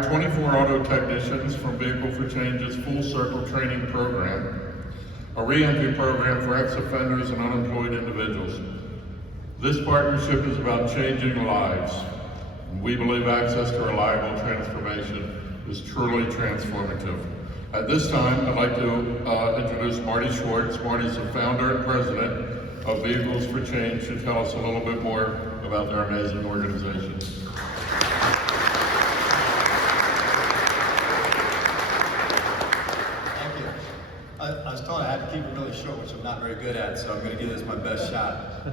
24 auto technicians from Vehicle for Change's Full Circle Training Program, a re-entry program for ex-offenders and unemployed individuals. This partnership is about changing lives. We believe access to reliable transportation is truly transformative. At this time, I'd like to introduce Marty Schwartz. Marty's the founder and president of Vehicles for Change to tell us a little bit more about their amazing organization. I was told I had to keep it really short, which I'm not very good at, so I'm going to give this my best shot.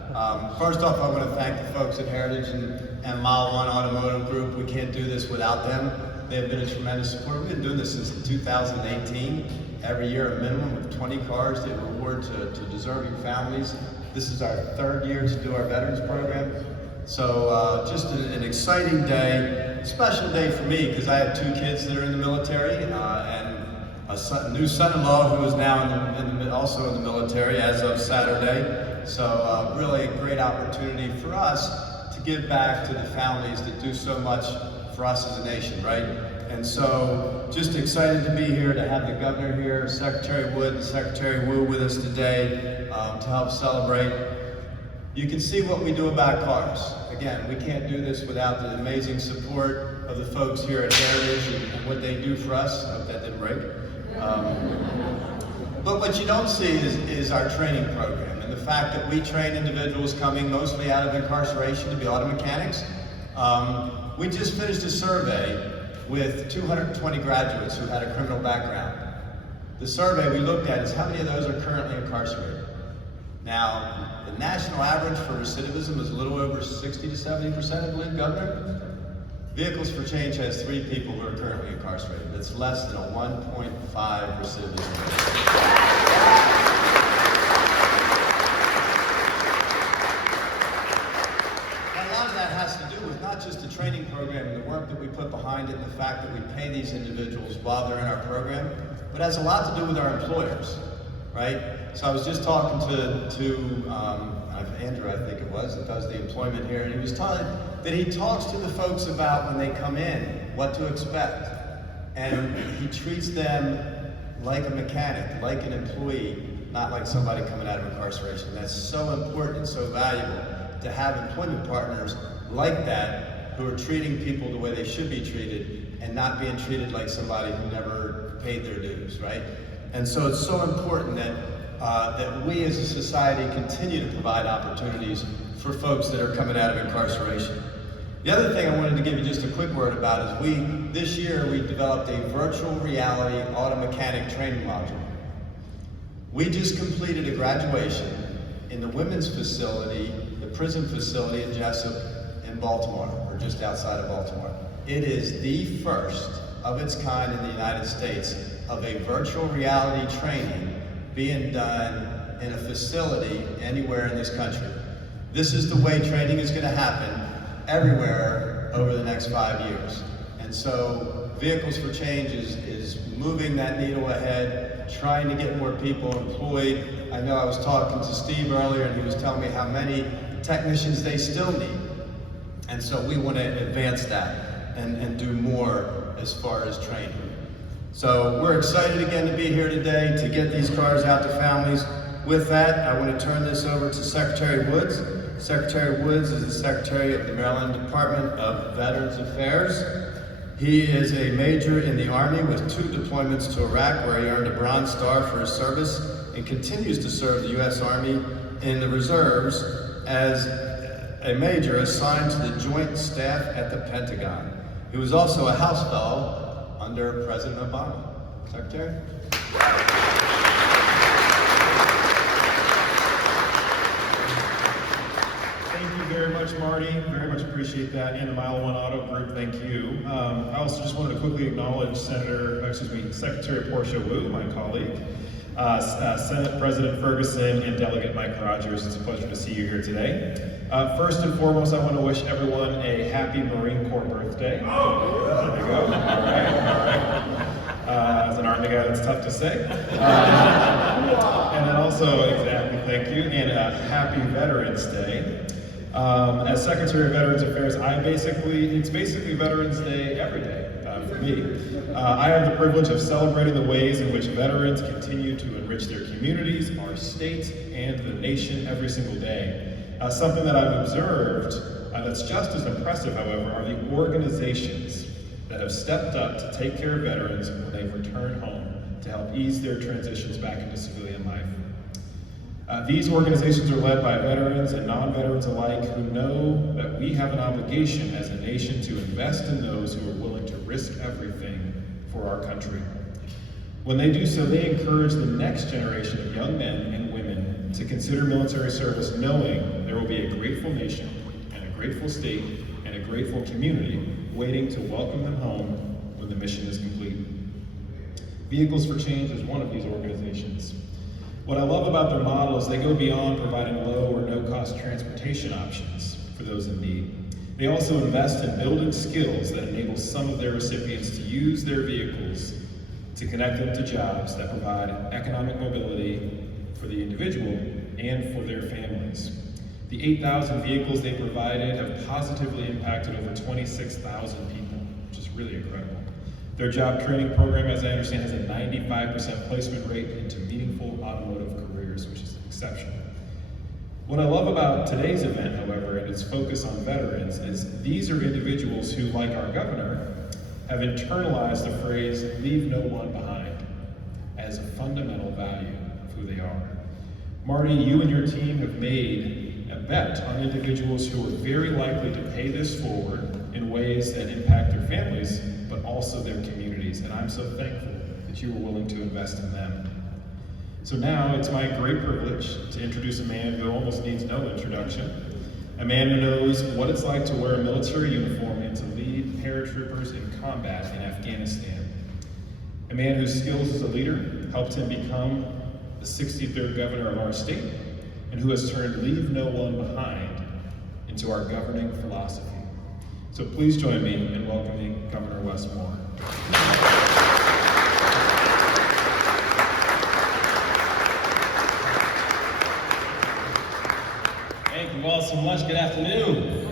First off, I want to thank the folks at Heritage and Mile One Automotive Group. We can't do this without them. They have been a tremendous support. We've been doing this since 2018. Every year, a minimum of 20 cars they reward to deserving families. This is our third year to do our veterans program. So just an exciting day, special day for me because I have two kids that are in the military and a new son-in-law who is now also in the military as of Saturday. So really a great opportunity for us to give back to the families that do so much for us as a nation, right? And so just excited to be here, to have the governor here, Secretary Wood and Secretary Wu with us today to help celebrate. You can see what we do about cars. Again, we can't do this without the amazing support of the folks here at Heritage and what they do for us. I hope that didn't break. But what you don't see is our training program and the fact that we train individuals coming mostly out of incarceration to be auto mechanics. We just finished a survey with 220 graduates who had a criminal background. The survey we looked at is how many of those are currently incarcerated. Now, the national average for recidivism is a little over 60 to 70%, I believe, Governor. Vehicles for Change has 3 people who are currently incarcerated. That's less than a 1.5 recidivism rate. Not just the training program and the work that we put behind it and the fact that we pay these individuals while they're in our program, but it has a lot to do with our employers, right? So I was just talking to Andrew, I think it was, that does the employment here, and he was telling that he talks to the folks about when they come in, what to expect. And he treats them like a mechanic, like an employee, not like somebody coming out of incarceration. That's so important and so valuable to have employment partners like that, who are treating people the way they should be treated and not being treated like somebody who never paid their dues, right? And so it's so important that that we as a society continue to provide opportunities for folks that are coming out of incarceration. The other thing I wanted to give you just a quick word about is this year we developed a virtual reality auto mechanic training module. We just completed a graduation in the women's facility, the prison facility in Jessup, in Baltimore, or just outside of Baltimore. It is the first of its kind in the United States of a virtual reality training being done in a facility anywhere in this country. This is the way training is going to happen everywhere over the next 5 years. And so Vehicles for Change is moving that needle ahead, trying to get more people employed. I know I was talking to Steve earlier and he was telling me how many technicians they still need. And so we want to advance that and do more as far as training. So we're excited again to be here today to get these cars out to families. With that, I want to turn this over to Secretary Woods. Secretary Woods is the Secretary of the Maryland Department of Veterans Affairs. He is a major in the Army with 2 deployments to Iraq where he earned a Bronze Star for his service and continues to serve the U.S. Army in the reserves as a major assigned to the Joint Staff at the Pentagon. He was also a House Fellow under President Obama. Secretary? Thank you very much, Marty. Very much appreciate that. And the Mile One Auto Group, thank you. I also just wanted to quickly acknowledge Secretary Portia Wu, my colleague, Senate President Ferguson, and Delegate Mike Rogers. It's a pleasure to see you here today. First and foremost, I want to wish everyone a happy Marine Corps birthday. Oh! There you go. All right. As an Army guy, that's tough to say. And then also, exactly, thank you, and happy Veterans Day. As Secretary of Veterans Affairs, it's basically Veterans Day every day. For for me. I have the privilege of celebrating the ways in which veterans continue to enrich their communities, our state, and the nation every single day. Something that I've observed that's just as impressive, however, are the organizations that have stepped up to take care of veterans when they've returned home to help ease their transitions back into civilian life. These organizations are led by veterans and non-veterans alike who know that we have an obligation as a nation to invest in those who are willing to risk everything for our country. When they do so, they encourage the next generation of young men and women to consider military service, knowing there will be a grateful nation and a grateful state and a grateful community waiting to welcome them home when the mission is complete. Vehicles for Change is one of these organizations. What I love about their model is they go beyond providing low or no-cost transportation options for those in need. They also invest in building skills that enable some of their recipients to use their vehicles to connect them to jobs that provide economic mobility for the individual and for their families. The 8,000 vehicles they provided have positively impacted over 26,000 people, which is really incredible. Their job training program, as I understand, has a 95% placement rate into meaningful automotive careers, which is exceptional. What I love about today's event, however, and its focus on veterans, is these are individuals who, like our governor, have internalized the phrase, "leave no one behind," as a fundamental value of who they are. Marty, you and your team have made a bet on individuals who are very likely to pay this forward in ways that impact their families, but also their communities, and I'm so thankful that you were willing to invest in them. So now it's my great privilege to introduce a man who almost needs no introduction, a man who knows what it's like to wear a military uniform and to lead paratroopers in combat in Afghanistan, a man whose skills as a leader helped him become the 63rd governor of our state, and who has turned "leave no one behind" into our governing philosophy. So please join me in welcoming Governor Wes Moore. Thank you all so much. Good afternoon.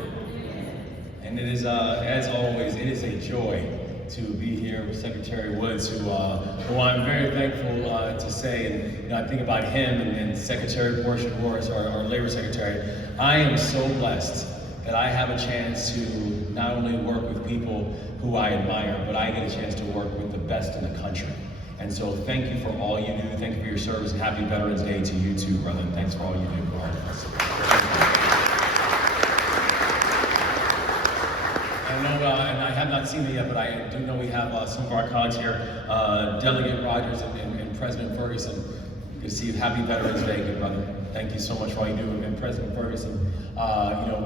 And it is, as always, it is a joy to be here with Secretary Woods, who I'm very thankful to say, and I think about him and Secretary Portia Morris, our Labor Secretary. I am so blessed that I have a chance to not only work with people who I admire, but I get a chance to work with the best in the country. And so thank you for all you do. Thank you for your service, and happy Veterans Day to you too, brother. And thanks for all you do for all of us. I know, and I have not seen it yet, but I do know we have some of our colleagues here, Delegate Rogers and President Ferguson. Good to see you. Happy Veterans Day, good brother. Thank you so much for all you do. And President Ferguson,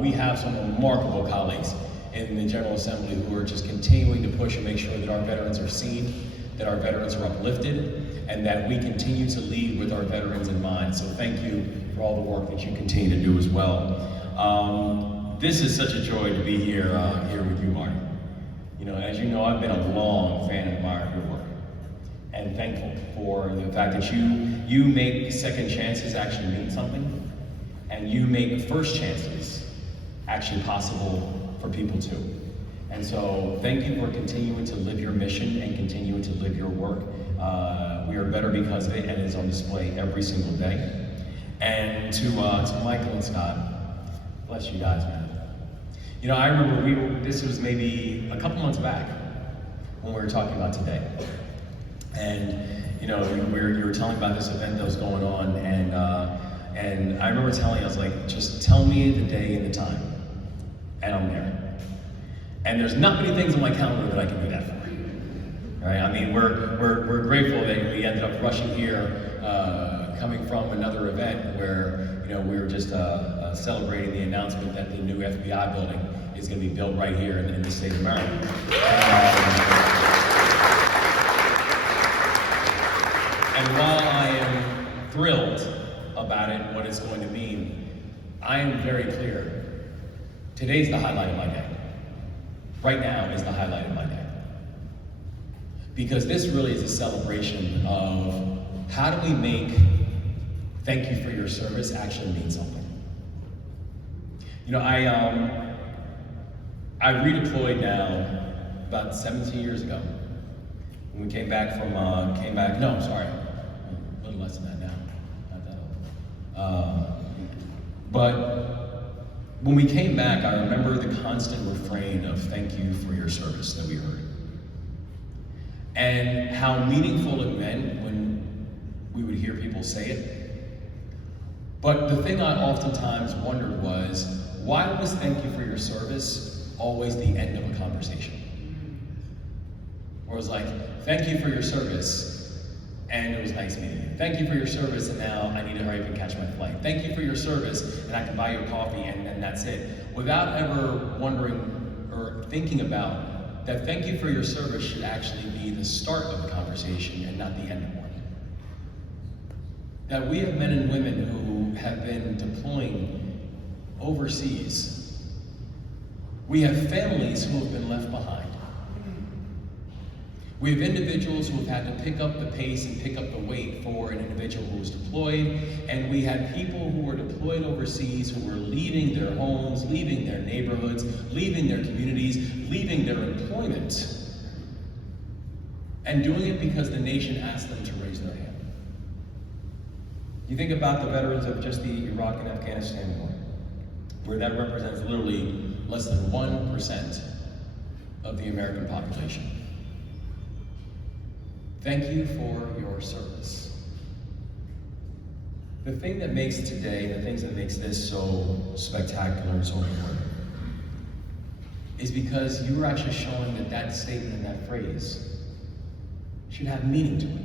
we have some remarkable colleagues in the General Assembly who are just continuing to push and make sure that our veterans are seen, that our veterans are uplifted, and that we continue to lead with our veterans in mind. So thank you for all the work that you continue to do as well. This is such a joy to be here with you, Marty. As you know, I've been a long fan and admirer of your work, and thankful for the fact that you make second chances actually mean something, and you make first chances actually possible for people too. And so thank you for continuing to live your mission and continuing to live your work. We are better because of it, and it's on display every single day. And to Michael and Scott, bless you guys, man. I remember this was maybe a couple months back when we were talking about today. And you were telling about this event that was going on, and I remember telling you, I was like, just tell me the day and the time, and I'm there. And there's not many things on my calendar that I can do that for. Right? I mean, we're grateful that we ended up rushing here, coming from another event where we were just celebrating the announcement that the new FBI building is going to be built right here in the state of Maryland. And while I am thrilled about it and what it's going to mean, I am very clear. Today's the highlight of my day. Right now is the highlight of my day. Because this really is a celebration of how do we make thank you for your service actually mean something. I redeployed now about 17 years ago, when we came back, a little less than that now, not that old. But when we came back, I remember the constant refrain of thank you for your service that we heard. And how meaningful it meant when we would hear people say it. But the thing I oftentimes wondered was, why was thank you for your service always the end of a conversation? Or it was like, thank you for your service, and it was nice meeting you. Thank you for your service, and now I need to hurry up and catch my flight. Thank you for your service, and I can buy you a coffee, and that's it. Without ever wondering or thinking about that thank you for your service should actually be the start of the conversation and not the end of one. That we have men and women who have been deploying overseas. We have families who have been left behind. We have individuals who have had to pick up the pace and pick up the weight for an individual who was deployed, and we had people who were deployed overseas who were leaving their homes, leaving their neighborhoods, leaving their communities, leaving their employment, and doing it because the nation asked them to raise their hand. You think about the veterans of just the Iraq and Afghanistan war, where that represents literally less than 1% of the American population. Thank you for your service. The thing that makes today, the things that makes this so spectacular and so important, is because you were actually showing that that statement and that phrase should have meaning to it,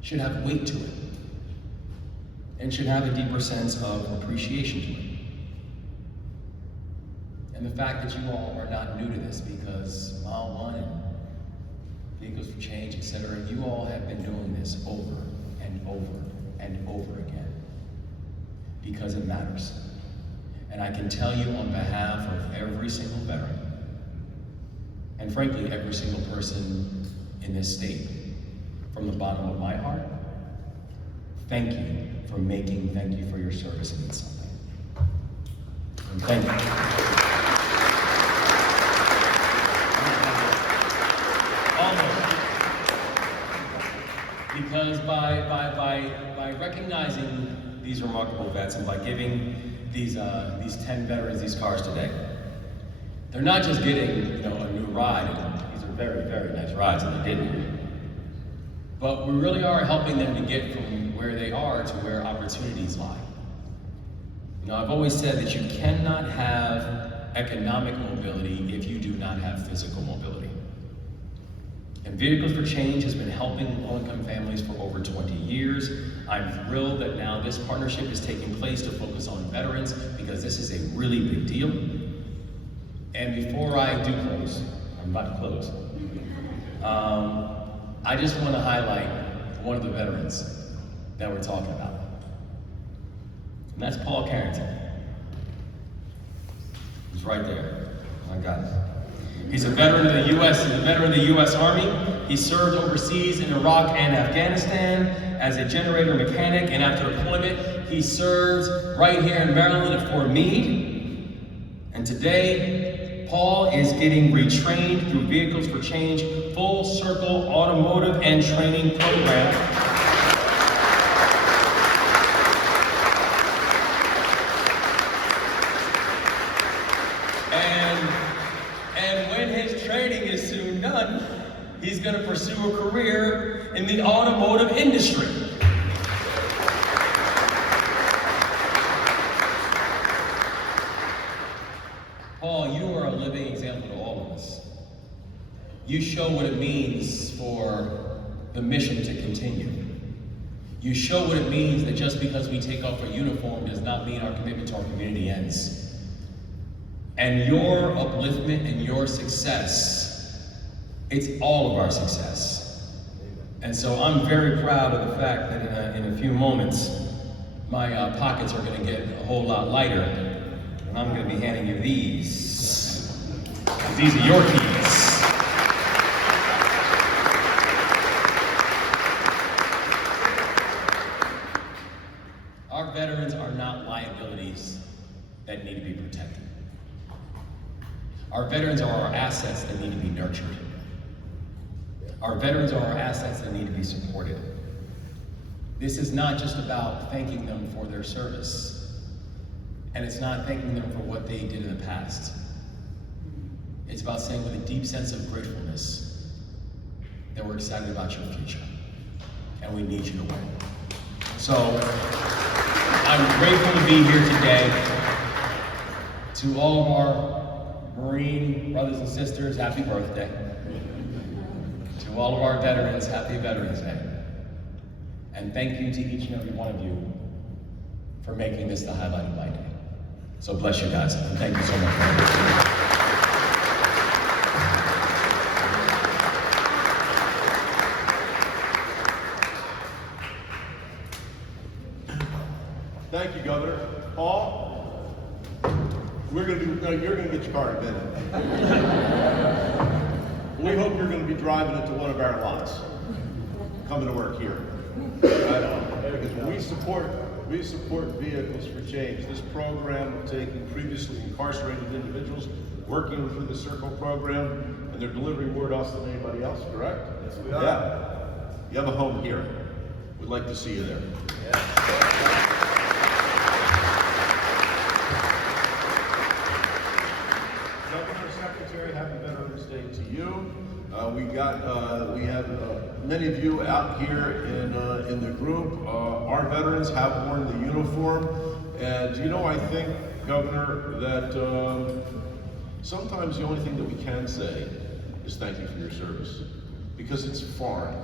should have weight to it, and should have a deeper sense of appreciation to it. And the fact that you all are not new to this, because Mile One and Vehicles for Change, etc., you all have been doing this over and over and over again because it matters. And I can tell you on behalf of every single veteran, and frankly every single person in this state, from the bottom of my heart, thank you for making thank you for your service mean something. And thank you. Because by recognizing these remarkable vets and by giving these 10 veterans these cars today, they're not just getting a new ride. These are very, very nice rides that they're getting. But we really are helping them to get from where they are to where opportunities lie. I've always said that you cannot have economic mobility if you do not have physical mobility. And Vehicles for Change has been helping low-income families for over 20 years. I'm thrilled that now this partnership is taking place to focus on veterans because this is a really big deal. And before I do close, I'm about to close, I just want to highlight one of the veterans that we're talking about. And that's Paul Carrington. He's right there. I got it. He's a veteran of the U.S. He's a veteran of the U.S. Army. He served overseas in Iraq and Afghanistan as a generator mechanic, and after deployment, he served right here in Maryland at Fort Meade. And today, Paul is getting retrained through Vehicles for Change Full Circle Automotive and Training Program. And when his training is soon done, he's going to pursue a career in the automotive industry. Paul, you are a living example to all of us. You show what it means for the mission to continue. You show what it means that just because we take off our uniform does not mean our commitment to our community ends. And your upliftment and your success, it's all of our success. And so I'm very proud of the fact that in a few moments, my pockets are going to get a whole lot lighter, and I'm going to be handing you these. These are your keys. Our veterans are not liabilities that need to be protected. Our veterans are our Our veterans are our assets that need to be supported. This is not just about thanking them for their service, and it's not thanking them for what they did in the past. It's about saying with a deep sense of gratefulness that we're excited about your future, and we need you to win. So, I'm grateful to be here today. To all of our Marine brothers and sisters, happy birthday. To all of our veterans, happy Veterans Day. And thank you to each and every one of you for making this the highlight of my day. So bless you guys, and thank you so much for listening. Thank you, Governor. Paul, you're going to get your car in a minute. We hope you're going to be driving it to one of our lots, coming to work here. Right? Because we support Vehicles for Change. This program of taking previously incarcerated individuals, working through the Circle program, and they're delivering more to us than anybody else, correct? Yes, we are. Yeah. You have a home here. We'd like to see you there. Governor, Secretary, happy Veterans Day to you. We have many of you out here in the group. Our veterans have worn the uniform, and I think, Governor, that sometimes the only thing that we can say is thank you for your service, because it's foreign.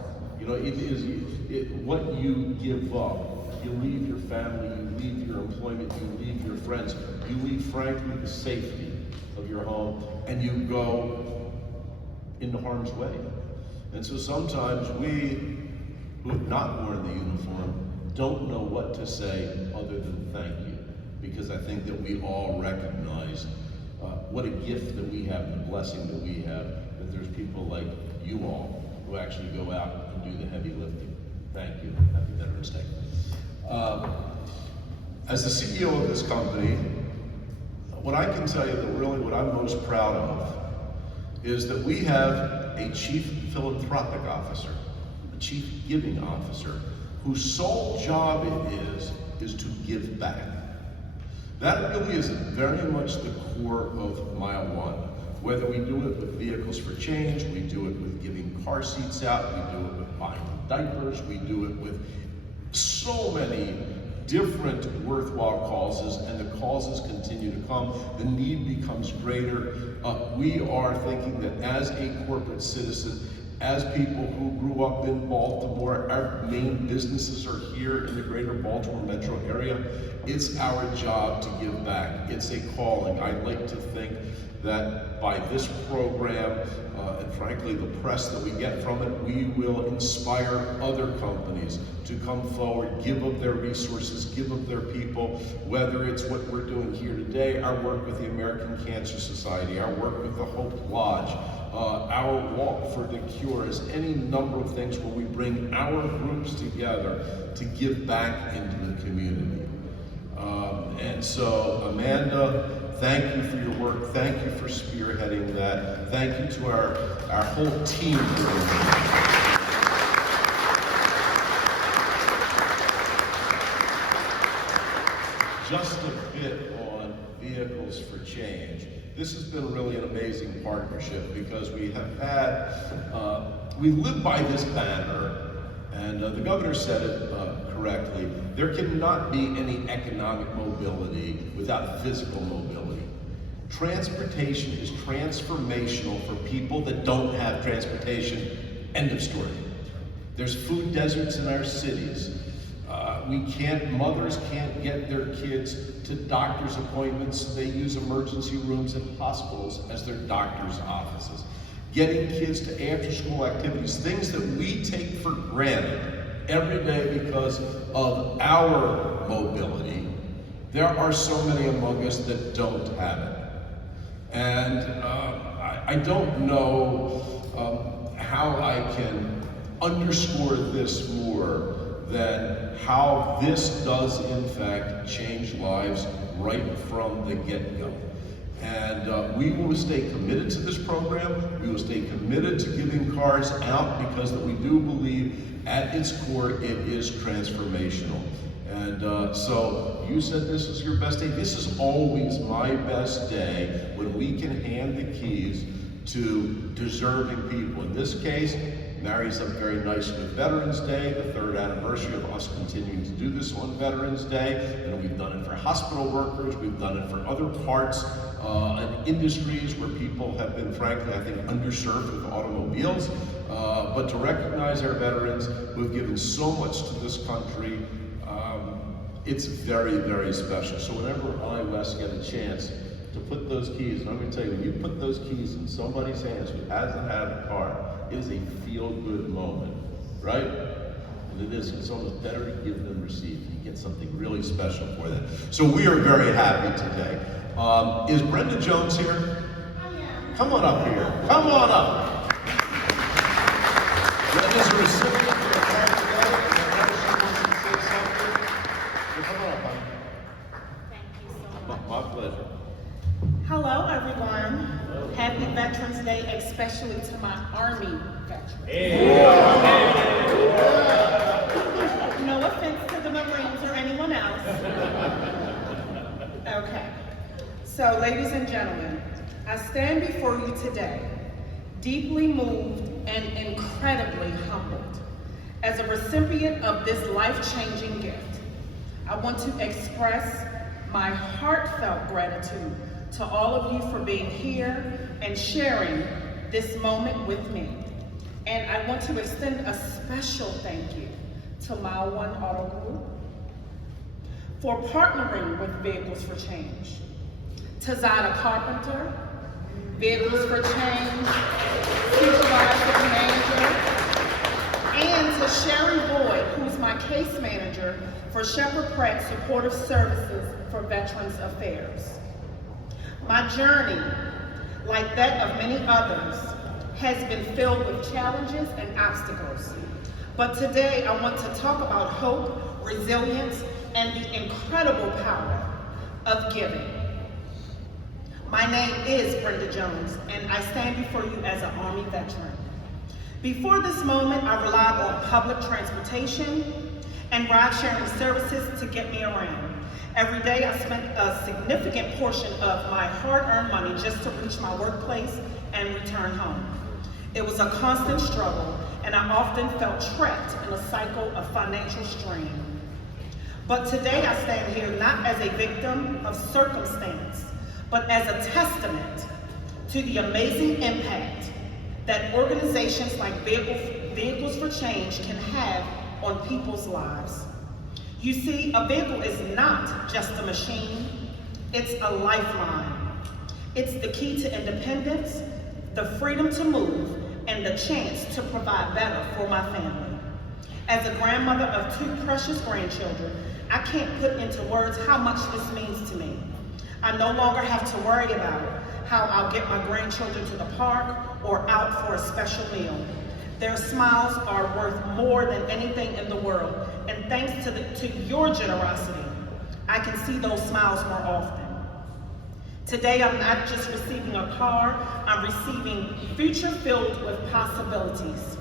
What you give up. You leave your family, you leave your employment, you leave your friends, you leave, frankly, the safety of your home, and you go into harm's way. And so sometimes we, who have not worn the uniform, don't know what to say other than thank you, because I think that we all recognize what a gift that we have, the blessing that we have, that there's people like you all who actually go out and do the heavy lifting. Thank you. Happy Veterans Day. As the CEO of this company, what I can tell you that really what I'm most proud of is that we have a chief philanthropic officer, a chief giving officer, whose sole job it is to give back. That really is very much the core of Mile One. Whether we do it with Vehicles for Change, we do it with giving car seats out, we do it with buying diapers, we do it with so many different worthwhile causes, and the causes continue to come. The need becomes greater. We are thinking that as a corporate citizen, as people who grew up in Baltimore, our main businesses are here in the greater Baltimore metro area, it's our job to give back. It's a calling. I'd like to think that by this program, and frankly the press that we get from it, we will inspire other companies to come forward, give of their resources, give of their people, whether it's what we're doing here today, our work with the American Cancer Society, our work with the Hope Lodge, our Walk for the Cures, any number of things where we bring our groups together to give back into the community. And so, Amanda, thank you for your work. Thank you for spearheading that. Thank you to our whole team for doing that. Just a bit on Vehicles for Change. This has been really an amazing partnership because we have had, we live by this banner, and the governor said it correctly. There cannot be any economic mobility without physical mobility. Transportation is transformational for people that don't have transportation. End of story. There's food deserts in our cities. Mothers can't get their kids to doctor's appointments. They use emergency rooms at hospitals as their doctor's offices. Getting kids to after-school activities, things that we take for granted every day because of our mobility. There are so many among us that don't have it. And I don't know how I can underscore this more than how this does in fact change lives right from the get-go. And we will stay committed to this program. We will stay committed to giving cars out because that we do believe at its core it is transformational. And so you said this is your best day. This is always my best day when we can hand the keys to deserving people. In this case, marries up very nicely with Veterans Day, the 3rd anniversary of us continuing to do this on Veterans Day. And we've done it for hospital workers, we've done it for other parts and industries where people have been, frankly, I think, underserved with automobiles. But to recognize our veterans who have given so much to this country, it's very, very special. So whenever I, Wes, get a chance to put those keys, and I'm going to tell you, when you put those keys in somebody's hands who hasn't had a car, it is a feel-good moment, right? And it is. It's almost better to give than receive. You get something really special for that. So we are very happy today. Is Brenda Jones here? I am. Come on up here. Come on up. Brenda's a recipient of the car today. And I know she wants to say something. So come on up, honey. Thank you so much. My pleasure. Hello, everyone. Happy Veterans Day, especially to my Army veterans. No offense to the Marines or anyone else. Okay. So, ladies and gentlemen, I stand before you today, deeply moved and incredibly humbled. As a recipient of this life-changing gift, I want to express my heartfelt gratitude to all of you for being here and sharing this moment with me. And I want to extend a special thank you to Mile One Auto Group for partnering with Vehicles for Change, to Zada Carpenter, Vehicles for Change, Supervisor Manager, and to Sherry Boyd, who's my case manager for Shepherd Pratt Supportive Services for Veterans Affairs. My journey, like that of many others, has been filled with challenges and obstacles. But today I want to talk about hope, resilience, and the incredible power of giving. My name is Brenda Jones, and I stand before you as an Army veteran. Before this moment, I relied on public transportation and ride-sharing services to get me around. Every day, I spent a significant portion of my hard-earned money just to reach my workplace and return home. It was a constant struggle, and I often felt trapped in a cycle of financial strain. But today, I stand here not as a victim of circumstance, but as a testament to the amazing impact that organizations like Vehicles for Change can have on people's lives. You see, a vehicle is not just a machine, it's a lifeline. It's the key to independence, the freedom to move, and the chance to provide better for my family. As a grandmother of 2 precious grandchildren, I can't put into words how much this means to me. I no longer have to worry about how I'll get my grandchildren to the park or out for a special meal. Their smiles are worth more than anything in the world, and thanks to your generosity, I can see those smiles more often. Today, I'm not just receiving a car, I'm receiving a future filled with possibilities.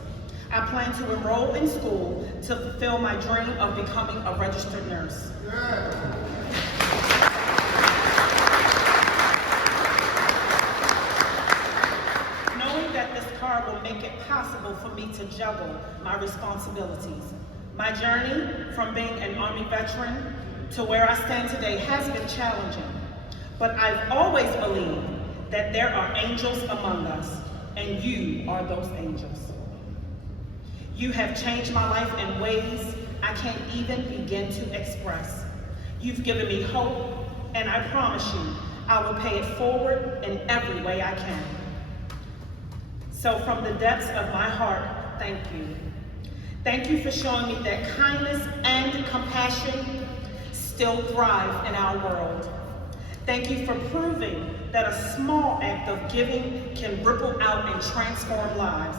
I plan to enroll in school to fulfill my dream of becoming a registered nurse. Knowing that this car will make it possible for me to juggle my responsibilities. My journey from being an Army veteran to where I stand today has been challenging, but I've always believed that there are angels among us, and you are those angels. You have changed my life in ways I can't even begin to express. You've given me hope, and I promise you, I will pay it forward in every way I can. So from the depths of my heart, thank you. Thank you for showing me that kindness and compassion still thrive in our world. Thank you for proving that a small act of giving can ripple out and transform lives.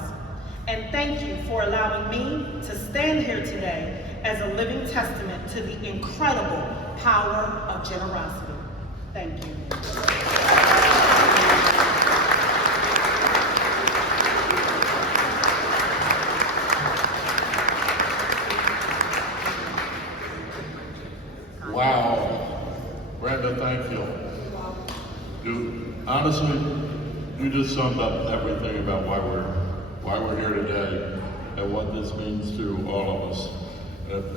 And thank you for allowing me to stand here today as a living testament to the incredible power of generosity. Thank you. honestly, you just summed up everything about why we're here today and what this means to all of us.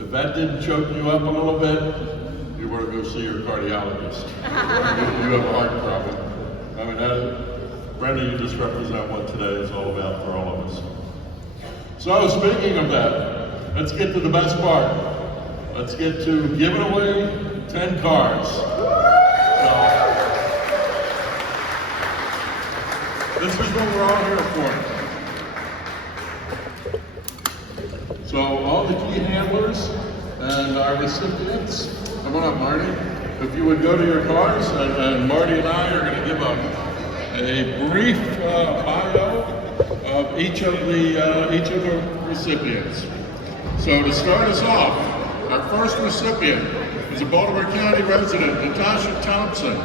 If that didn't choke you up a little bit, you want to go see your cardiologist. you have a heart problem. I mean, Brenda, you just represent what today is all about for all of us. So speaking of that, let's get to the best part. Let's get to giving away 10 cars. This is what we're all here for. So all the key handlers and our recipients, come on up, Marty. If you would go to your cars, and Marty and I are going to give a brief bio of each of the recipients. So to start us off, our first recipient is a Baltimore County resident, Natasha Thompson.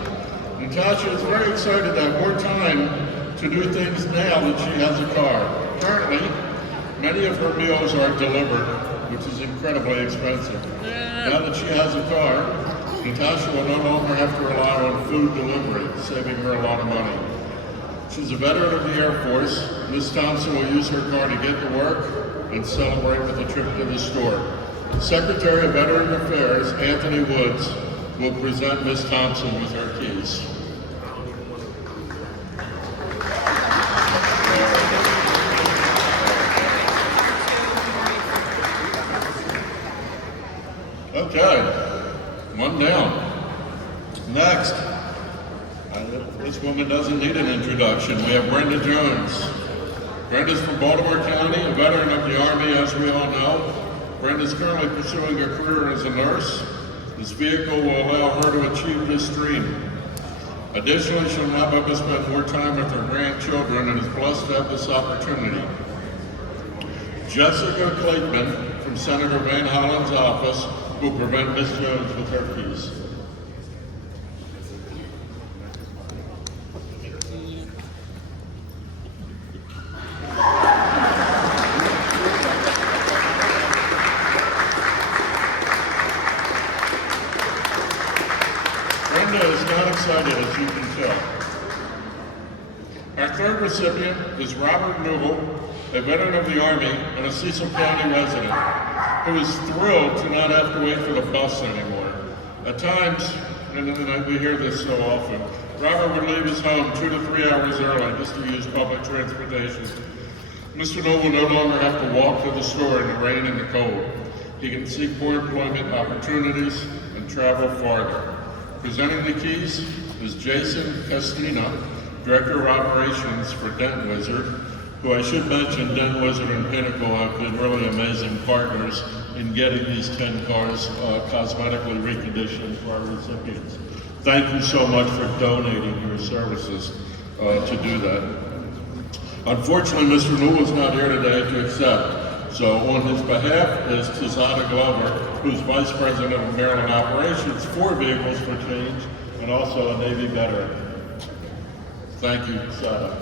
Natasha is very excited to have more time to do things now that she has a car. Currently, many of her meals are delivered, which is incredibly expensive. Now that she has a car, Natasha will no longer have to rely on food delivery, saving her a lot of money. She's a veteran of the Air Force. Ms. Thompson will use her car to get to work and celebrate with a trip to the store. Secretary of Veteran Affairs, Anthony Woods, will present Ms. Thompson with her keys. Okay, one down. Next, this woman doesn't need an introduction. We have Brenda Jones. Brenda's from Baltimore County, a veteran of the Army, as we all know. Brenda's currently pursuing a career as a nurse. This vehicle will allow her to achieve this dream. Additionally, she'll now be able to spend more time with her grandchildren and is blessed to have this opportunity. Jessica Clakeman from Senator Van Hollen's office will present Ms. Jones with her keys. Brenda is not excited, as you can tell. Our third recipient is Robert Newell, a veteran of the Army and a Cecil County resident, who is thrilled to not have to wait for the bus anymore. At times, and we hear this so often, Robert would leave his home 2 to 3 hours early just to use public transportation. Mr. Newell will no longer have to walk to the store in the rain and the cold. He can seek more employment opportunities and travel farther. Presenting the keys is Jason Castina, Director of Operations for Dent Wizard, who I should mention, Dent Wizard and Pinnacle have been really amazing partners in getting these 10 cars cosmetically reconditioned for our recipients. Thank you so much for donating your services to do that. Unfortunately, Mr. Newell is not here today to accept. So on his behalf is Tizada Glover, who's Vice President of Maryland Operations for Vehicles for Change and also a Navy veteran. Thank you, Tizada.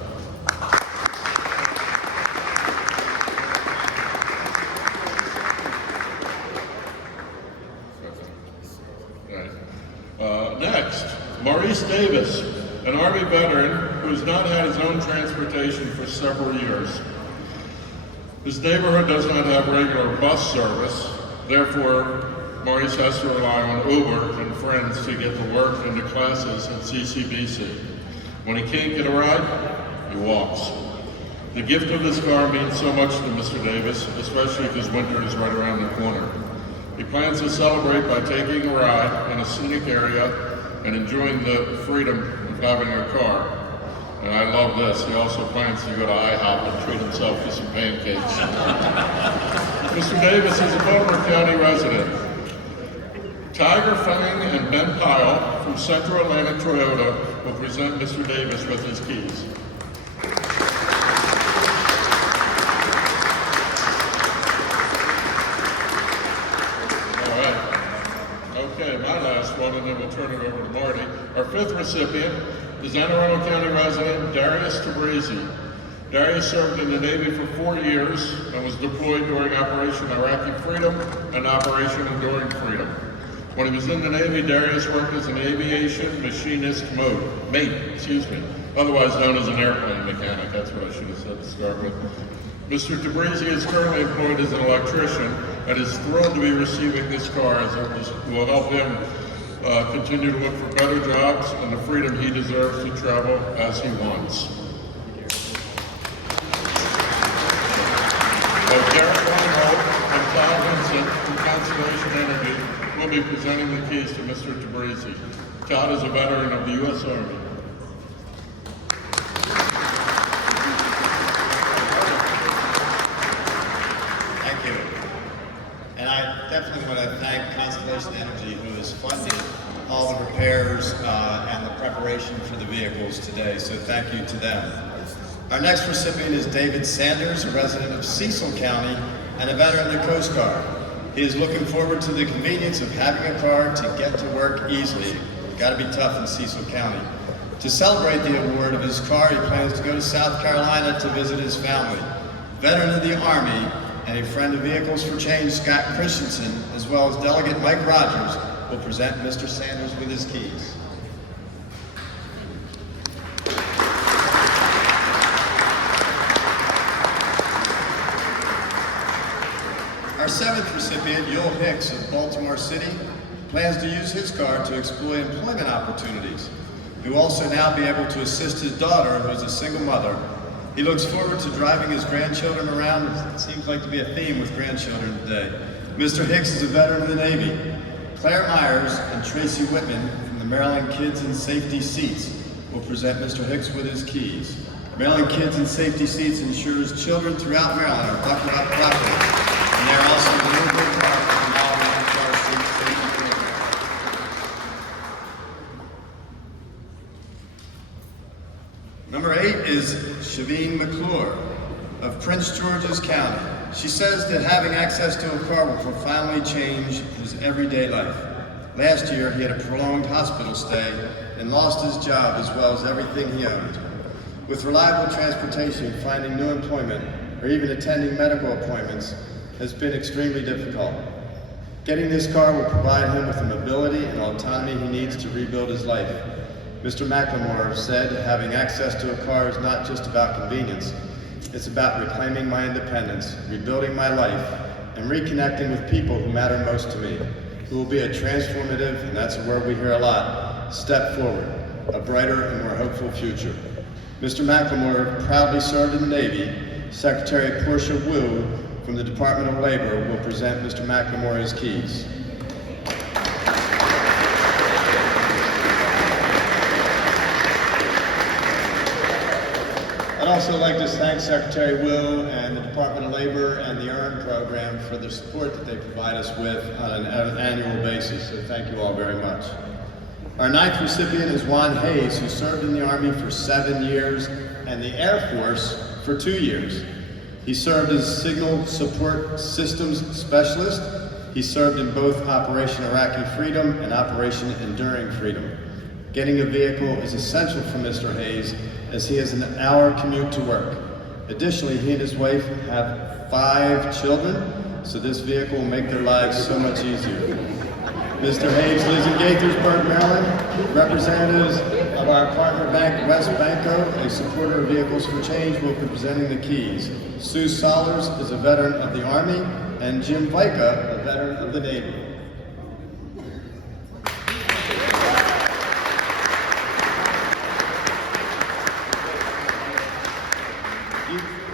Next, Maurice Davis, an Army veteran who has not had his own transportation for several years. His neighborhood does not have regular bus service, therefore Maurice has to rely on Uber and friends to get to work and to classes at CCBC. When he can't get a ride, he walks. The gift of this car means so much to Mr. Davis, especially because winter is right around the corner. He plans to celebrate by taking a ride in a scenic area and enjoying the freedom of having a car. And I love this. He also plans to go to IHOP and treat himself to some pancakes. Mr. Davis is a Baltimore County resident. Tiger Fang and Ben Pyle from Central Atlantic Toyota will present Mr. Davis with his keys. Okay, my last one, and then we'll turn it over to Marty. Our fifth recipient is Anne Arundel County resident Darius Tabrizi. Darius served in the Navy for 4 years and was deployed during Operation Iraqi Freedom and Operation Enduring Freedom. When he was in the Navy, Darius worked as an aviation machinist mate otherwise known as an airplane mechanic. That's what I should have said to start with. Mr. DeBrisi is currently employed as an electrician and is thrilled to be receiving this car as it will help him continue to look for better jobs and the freedom he deserves to travel as he wants. Garrett Weinhold and Todd Vincent from Constellation Energy will be presenting the keys to Mr. DeBrisi. Todd is a veteran of the U.S. Army. Thank you. And I definitely want to thank Constellation Energy, who has funded all the repairs and the preparation for the vehicles today. So thank you to them. Our next recipient is David Sanders, a resident of Cecil County and a veteran of the Coast Guard. He is looking forward to the convenience of having a car to get to work easily. Got to be tough in Cecil County. To celebrate the award of his car, he plans to go to South Carolina to visit his family. Veteran of the Army and a friend of Vehicles for Change, Scott Christensen, as well as Delegate Mike Rogers, will present Mr. Sanders with his keys. Our seventh recipient, Yul Hicks of Baltimore City, plans to use his car to explore employment opportunities. He will also now be able to assist his daughter, who is a single mother. He looks forward to driving his grandchildren around. It seems like to be a theme with grandchildren today. Mr. Hicks is a veteran of the Navy. Claire Myers and Tracy Whitman from the Maryland Kids in Safety Seats will present Mr. Hicks with his keys. Maryland Kids in Safety Seats ensures children throughout Maryland are buckled up properly. And they're also the new big car for the Maryland Car Seat Safety Program. Number 8 is Shaveen McClure of Prince George's County. She says that having access to a car will profoundly change his everyday life. Last year, he had a prolonged hospital stay and lost his job as well as everything he owned. With reliable transportation, finding new employment, or even attending medical appointments has been extremely difficult. Getting this car will provide him with the mobility and autonomy he needs to rebuild his life. Mr. McLemore said, having access to a car is not just about convenience, it's about reclaiming my independence, rebuilding my life, and reconnecting with people who matter most to me, who will be a transformative, and that's a word we hear a lot, step forward, a brighter and more hopeful future. Mr. McLemore proudly served in the Navy. Secretary Portia Wu from the Department of Labor will present Mr. McLemore his keys. I'd also like to thank Secretary Wu and the Department of Labor and the EARN program for the support that they provide us with on an annual basis, so thank you all very much. Our ninth recipient is Juan Hayes, who served in the Army for 7 years and the Air Force for 2 years. He served as Signal Support Systems Specialist. He served in both Operation Iraqi Freedom and Operation Enduring Freedom. Getting a vehicle is essential for Mr. Hayes, as he has an hour commute to work. Additionally, he and his wife have 5 children, so this vehicle will make their lives so much easier. Mr. Hayes lives in Gaithersburg, Maryland. Representatives of our partner bank, West Banco, a supporter of Vehicles for Change, will be presenting the keys. Sue Sollers is a veteran of the Army, and Jim Vika, a veteran of the Navy.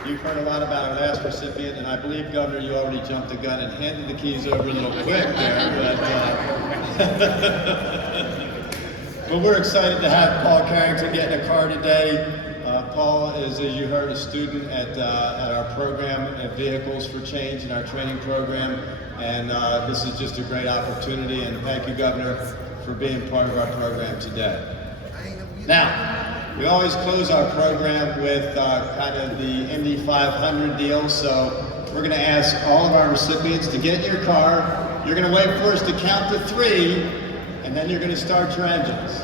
You've heard a lot about our last recipient, and I believe, Governor, you already jumped the gun and handed the keys over a little quick there. But we're excited to have Paul Carrington get in a car today. Paul is, as you heard, a student at our program at Vehicles for Change in our training program, and this is just a great opportunity, and thank you, Governor, for being part of our program today. Now, we always close our program with kind of the Indy 500 deal, so we're going to ask all of our recipients to get in your car. You're going to wait for us to count to 3, and then you're going to start your engines.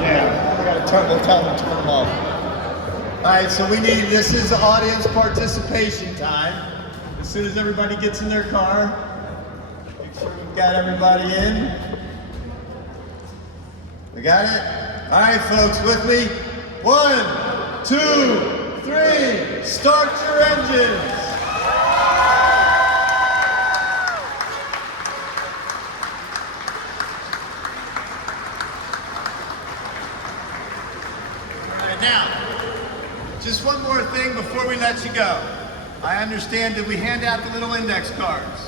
Yeah, we got to turn. We'll tell them to turn them off. All right, so this is audience participation time. As soon as everybody gets in their car, you Sure we've got everybody in. We got it? All right, folks, with me. 1, 2, 3, start your engines. All right, now, just one more thing before we let you go. I understand that we hand out the little index cards.